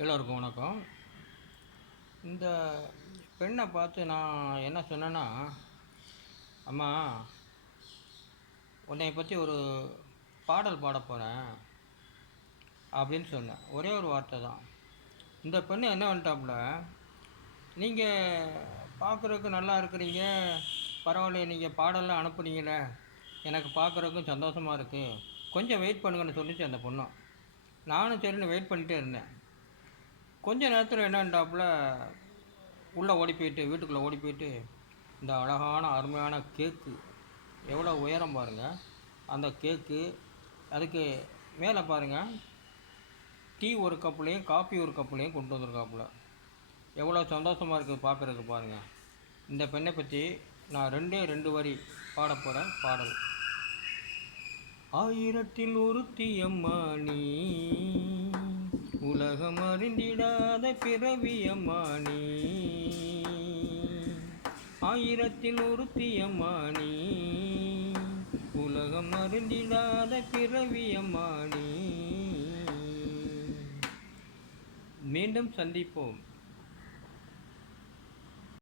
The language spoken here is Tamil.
எல்லோருக்கும் வணக்கம். இந்த பெண்ணை பார்த்து நான் என்ன சொன்னேன்னா, அம்மா, உன்னைய பற்றி ஒரு பாடல் பாட போகிறேன் அப்படின்னு சொன்னேன். ஒரே ஒரு வார்த்தை தான். இந்த பெண்ணு என்ன பண்ணிட்டாப்புல, நீங்கள் பார்க்குறதுக்கு நல்லா இருக்கிறீங்க, பரவாயில்ல, நீங்கள் பாடலாம் அனுப்புனீங்களே, எனக்கு பார்க்குறதுக்கும் சந்தோஷமாக இருக்குது, கொஞ்சம் வெயிட் பண்ணுங்கன்னு சொல்லிச்சு அந்த பொண்ணு. நானும் சரின்னு வெயிட் பண்ணிகிட்டே இருந்தேன். கொஞ்ச நேரத்தில் என்னன்றாப்புல, உள்ளே ஓடி போயிட்டு, வீட்டுக்குள்ளே ஓடி போயிட்டு, இந்த அழகான அருமையான கேக்கு, எவ்வளோ உயரம் பாருங்கள் அந்த கேக்கு, அதுக்கு மேலே பாருங்கள் டீ ஒரு கப்புலையும் காஃபி ஒரு கப்புலையும் கொண்டு வந்திருக்காப்புல. எவ்வளோ சந்தோஷமாக இருக்குது பார்க்குறதுக்கு பாருங்கள். இந்த பெண்ணை பற்றி நான் ரெண்டு வரி பாட போகிறேன். பாடல். ஆயிரத்தில் ஒருத்தி அம்மா நீ, உலகம் அறிந்திடாத பிறவியம்மா நீ, ஆயிரத்தில் ஒருத்தியம்மா நீ, உலகம் அறிந்திடாத பிறவியம்மா நீ. மீண்டும் சந்திப்போம்.